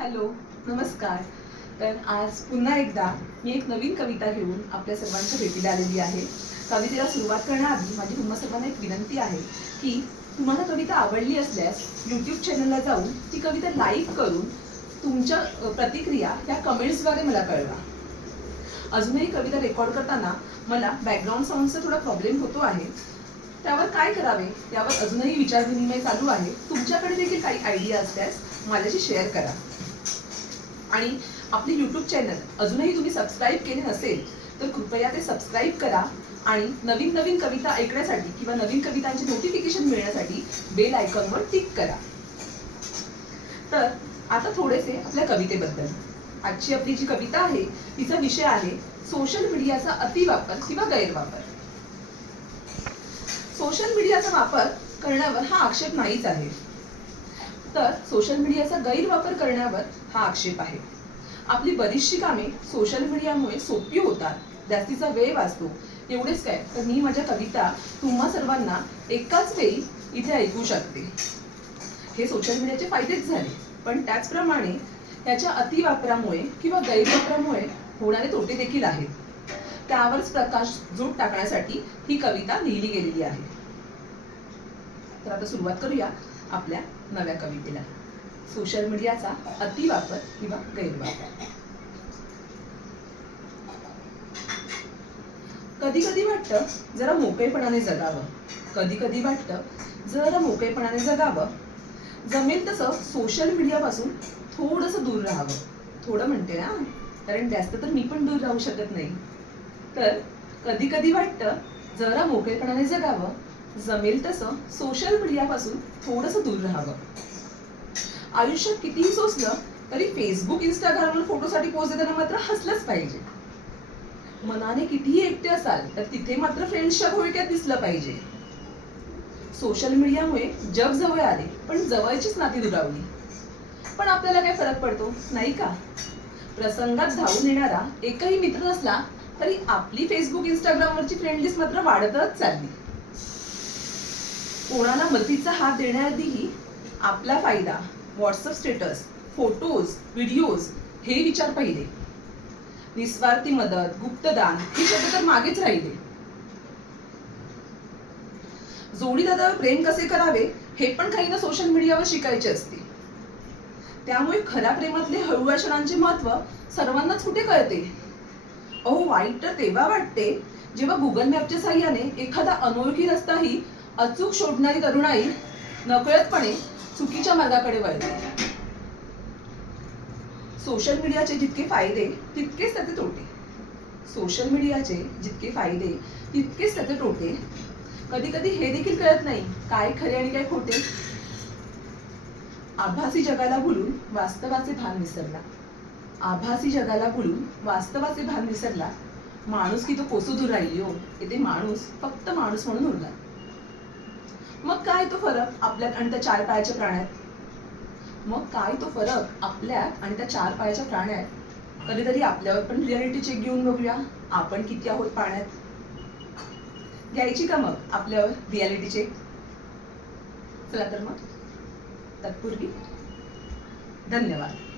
Hello नमस्कार. तर आज पुन्हा एकदा मी एक नवीन कविता घेऊन आपल्या सर्वांच्या भेटीला आलेली आहे. कवितेला सुरुवात करण्याआधी माझी तुम्हा सर्वांना एक विनंती आहे की तुम्हाला कविता आवडली असल्यास यूट्यूब चॅनलला जाऊन ती कविता लाईक करून तुमच्या प्रतिक्रिया या कमेंट्सद्वारे मला कळवा. अजूनही कविता रेकॉर्ड करताना मला बॅकग्राऊंड साऊंडचा थोडा प्रॉब्लेम होतो आहे. त्यावर काय करावे यावर अजूनही विचारविनिमय चालू आहे. तुमच्याकडे देखील काही आयडिया असल्यास माझ्याशी शेअर करा. आणि आपले यूट्यूब चॅनल अजूनही तुम्ही सबस्क्राईब केले नसेल तर कृपया ते सबस्क्राईब करा आणि नवीन नवीन कविता ऐकण्यासाठी किंवा नवीन कवितांचे नोटिफिकेशन मिळण्यासाठी बेल आयकॉनवर क्लिक करा. तर आता थोडेसे आपल्या कवितेबद्दल. आजची आपली जी कविता आहे तिचा विषय आहे सोशल मीडियाचा अतिवापर किंवा गैरवापर. सोशल मीडियाचा वापर करण्यावर हा आक्षेप नाहीच आहे. तर सोशल मीडियाचा गैरवापर करण्यावर हा आक्षेप आहे. आपली बरीचशी कामे सोशल मीडियामुळे सोपी होतात. जास्तीचा वेळ वाचतो. एवढेच काय तर मी माझ्या कविता तुम्हा सर्वांना एकाच वेळी इथे ऐकू शकते. हे सोशल मीडियाचे फायदेच झाले. पण त्याचप्रमाणे त्याच्या अतिवापरामुळे किंवा गैरवापरामुळे होणारे तोटे देखील आहेत. त्यावरच प्रकाश जोड टाकण्यासाठी ही कविता लिहिली गेलेली आहे. तर आता सुरुवात करूया. आपल्या नव्या कवितेला. सोशल मीडियाचा अतिवापर किंवा गैरवापर. कधी कधी वाटतं जरा मोकळेपणाने जगावं. कधी कधी वाटतं जरा मोकळेपणाने जगावं. जमेल तसं सोशल मीडियापासून थोडंसं दूर राहावं. थोडं म्हणते ना कारण जास्त तर मी पण दूर राहू शकत नाही. तर कधी कधी वाटतं जरा मोकळेपणाने जगावं. जमेल तसं सोशल मीडियापासून थोडंसं दूर राहावं. आयुष्यात कितीही सोसलं तरी फेसबुक इंस्टाग्रामवर फोटोसाठी पोस्ट देताना मात्र हसलंच पाहिजे. मनाने कितीही एकटे असाल तर तिथे मात्र फ्रेंड्सच्या भूमिकेत दिसलं पाहिजे. सोशल मीडियामुळे जग जवळ आले पण जवळचीच नाती दुरावली. पण आपल्याला काय फरक पडतो नाही का? प्रसंगात धावून येणारा एकही मित्र नसला तरी आपली फेसबुक इंस्टाग्रामवरची फ्रेंड लिस्ट मात्र वाढतच चालली. कोणाला मदतीचा हात देण्याआधीही आपला फायदा व्हॉट्सअप स्टेटस फोटोज व्हिडिओज हे विचार पहिले. निस्वार्थी मदत गुप्तदान हे शब्द तर मागेच राहिले. जोडीदारावर प्रेम कसे करावे हे पण काही ना सोशल मीडियावर शिकायचे असते. त्यामुळे खऱ्या प्रेमातले हळूवार क्षणांचे महत्त्व सर्वांनाच कुठे कळते? अहो वाईट तर तेव्हा वाटते जेव्हा गुगल मॅपच्या साह्याने एखादा अनोळखी रस्ताही अचूक शोधणारी तरुणाई नकळतपणे चुकीच्या मार्गाकडे वळते. सोशल मीडियाचे जितके फायदे तितकेच त्याचे तोटे. सोशल मीडियाचे जितके फायदे तितकेच त्याचे तोटे. कधी कधी हे देखील कळत नाही काय खरे आणि काय खोटे. आभासी जगाला भुलून वास्तवाचे भान विसरला. आभासी जगाला भुलून वास्तवाचे भान विसरला. माणूस की तो कोसू दूर राहिली हो येथे माणूस फक्त माणूस म्हणून उरला. मग काय तो फरक आपल्यात आणि त्या चार पायाच्या प्राण्यात? मग काय तो फरक आपल्यात आणि त्या चार पायाच्या प्राण्यात? कधीतरी आपल्यावर पण रियालिटी चेक घेऊन बघूया. आपण किती आहोत पाण्यात? घ्यायची का मग आपल्यावर रियालिटी चेक चला तर मग. तत्पूर्वी. धन्यवाद.